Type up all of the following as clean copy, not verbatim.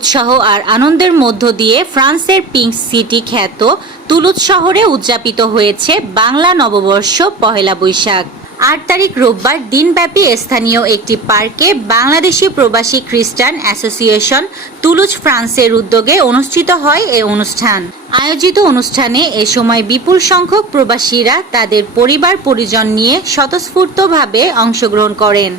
উৎসাহ আর আনন্দের মধ্য দিয়ে ফ্রান্সের পিঙ্ক সিটি খ্যাত তুলুজ শহরে উদযাপিত হয়েছে বাংলা নববর্ষ পহেলা বৈশাখ। ৮ তারিখ রোববার দিনব্যাপী স্থানীয় একটি পার্কে বাংলাদেশি প্রবাসী খ্রিস্টান অ্যাসোসিয়েশন তুলুজ ফ্রান্সের উদ্যোগে অনুষ্ঠিত হয় এ অনুষ্ঠান। আয়োজিত অনুষ্ঠানে এ সময় বিপুল সংখ্যক প্রবাসীরা তাদের পরিবার পরিজন নিয়ে স্বতঃস্ফূর্তভাবে অংশগ্রহণ করেন।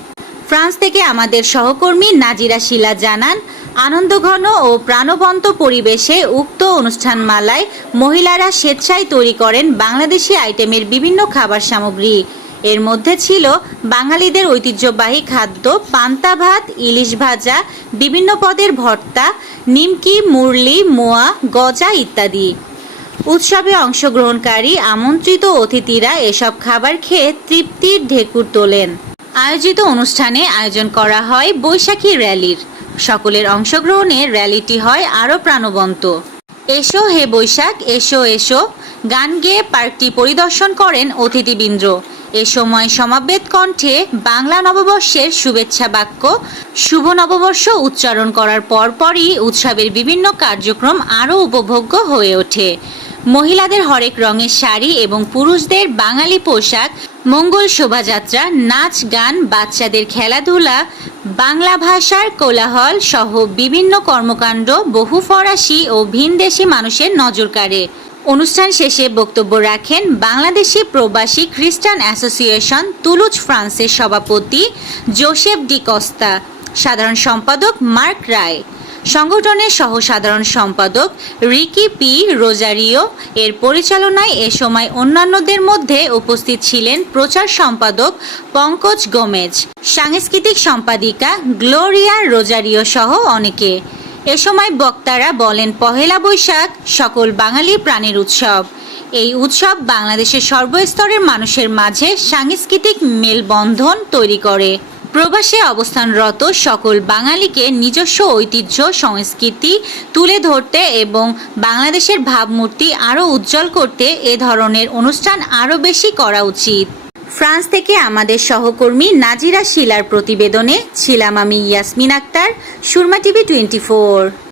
ফ্রান্স থেকে আমাদের সহকর্মী নাজিরা শিলা জানান, আনন্দঘন ও প্রাণবন্ত পরিবেশে উক্ত অনুষ্ঠানমালায় মহিলারা স্বেচ্ছায় তৈরি করেন বাংলাদেশি আইটেমের বিভিন্ন খাবার সামগ্রী। এর মধ্যে ছিল বাঙালিদের ঐতিহ্যবাহী খাদ্য পান্তা ভাত, ইলিশ ভাজা, বিভিন্ন পদের ভর্তা, নিমকি, মুরলি, মোয়া, গজা ইত্যাদি। উৎসবে অংশগ্রহণকারী আমন্ত্রিত অতিথিরা এসব খাবার খেয়ে তৃপ্তির ঢেকুর তোলেন। আয়োজিত অনুষ্ঠানে আয়োজন করা হয় বৈশাখী র্যালির। সকলের অংশগ্রহণে র্যালিটি হয় আরও প্রাণবন্ত। এসো হে বৈশাখ এসো এসো গান গেয়ে পার্কটি পরিদর্শন করেন অতিথিবৃন্দ। এ সময় সমাবেত কণ্ঠে বাংলা নববর্ষের শুভেচ্ছা বাক্য শুভ নববর্ষ উচ্চারণ করার পরপরই উৎসবের বিভিন্ন কার্যক্রম আরও উপভোগ্য হয়ে ওঠে। মহিলাদের হরেক রঙের শাড়ি এবং পুরুষদের বাঙালি পোশাক, মঙ্গল শোভাযাত্রা, নাচ গান, বাচ্চাদের খেলাধুলা, বাংলা ভাষার কোলাহল সহ বিভিন্ন কর্মকাণ্ড বহু ফরাসি ও ভিনদেশি মানুষের নজর কাড়ে। অনুষ্ঠান শেষে বক্তব্য রাখেন বাংলাদেশি প্রবাসী খ্রিস্টান অ্যাসোসিয়েশন তুলুজ ফ্রান্সের সভাপতি জোসেফ ডি কস্তা, সাধারণ সম্পাদক মার্ক রায়, সংগঠনের সহ সাধারণ সম্পাদক রিকি পি রোজারিও এর পরিচালনায়। এ সময় অন্যান্যদের মধ্যে উপস্থিত ছিলেন প্রচার সম্পাদক পঙ্কজ গোমেজ, সাংস্কৃতিক সম্পাদিকা গ্লোরিয়া রোজারিও সহ অনেকে। এ সময় বক্তারা বলেন, পহেলা বৈশাখ সকল বাঙালির প্রাণের উৎসব। এই উৎসব বাংলাদেশের সর্বস্তরের মানুষের মাঝে সাংস্কৃতিক মেলবন্ধন তৈরি করে। প্রবাসে অবস্থানরত সকল বাঙালিকে নিজস্ব ঐতিহ্য সংস্কৃতি তুলে ধরতে এবং বাংলাদেশের ভাবমূর্তি আরও উজ্জ্বল করতে এ ধরনের অনুষ্ঠান আরও বেশি করা উচিত। ফ্রান্স থেকে আমাদের সহকর্মী নাজিরা শিলার প্রতিবেদনে ছিলাম আমি ইয়াসমিন আক্তার, সুরমা টিভি 24।